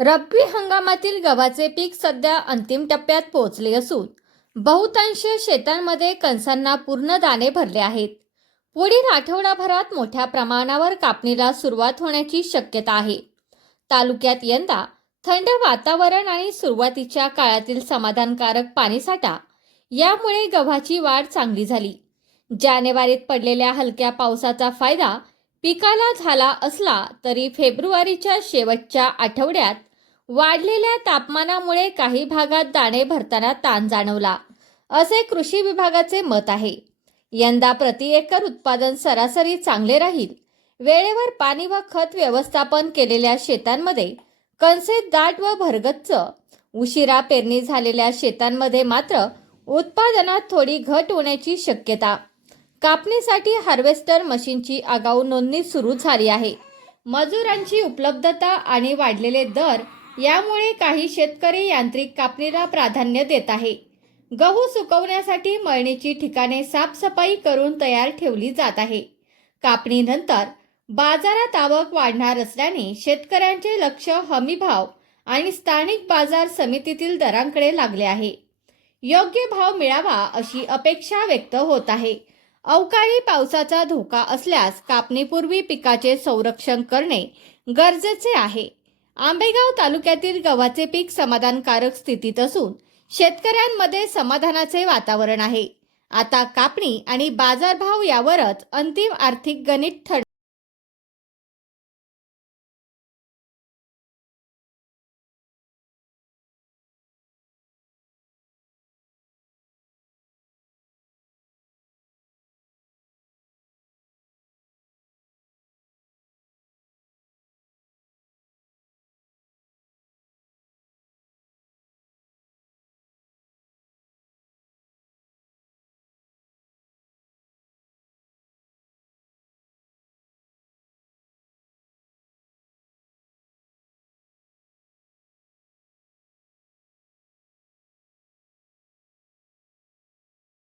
रब्बी हंगामातील गव्हाचे पीक सध्या अंतिम टप्प्यात पोहोचले असून बहुतांश शेतांमध्ये कणसांना पूर्ण दाणे भरले आहेत. पुढील आठवडाभरात मोठ्या प्रमाणावर कापणीला सुरुवात होण्याची शक्यता आहे. तालुक्यात यंदा थंड वातावरण आणि सुरुवातीच्या काळातील समाधानकारक पाणीसाठा यामुळे गव्हाची वाढ चांगली झाली. जानेवारीत पडलेल्या हलक्या पावसाचा फायदा पिकाला झाला असला तरी फेब्रुवारीच्या शेवटच्या आठवड्यात वाढलेल्या तापमानामुळे काही भागात दाणे भरताना ताण जाणवला, असे कृषी विभागाचे मत आहे. यंदा प्रति एकर उत्पादन सरासरी चांगले राहील. वेळेवर पाणी व खत व्यवस्थापन केलेल्या शेतांमध्ये कणसे दाट व भरगच्च, उशिरा पेरणी झालेल्या शेतांमध्ये मात्र उत्पादनात थोडी घट होण्याची शक्यता. कापणीसाठी हार्वेस्टर मशीनची आगाऊ नोंदणी सुरू झाली आहे. मजुरांची उपलब्धता आणि वाढलेले दर यामुळे काही शेतकरी यांत्रिक कापणीला प्राधान्य देत आहे. गहू सुकवण्यासाठी मळणीची ठिकाणे साफसफाई करून तयार ठेवली जात आहे. कापणीनंतर बाजारात आवक वाढणार असल्याने शेतकऱ्यांचे लक्ष हमीभाव आणि स्थानिक बाजार समितीतील दरांकडे लागले आहे. योग्य भाव मिळावा अशी अपेक्षा व्यक्त होत आहे. अवकाळी पावसाचा धोका असल्यास कापणीपूर्वी पिकाचे संरक्षण करणे गरजेचे आहे. आंबेगाव तालुक्यातील गव्हाचे पीक समाधानकारक स्थितीत असून शेतकऱ्यांमध्ये समाधानाचे वातावरण आहे. आता कापणी आणि बाजारभाव यावरच अंतिम आर्थिक गणित ठरते.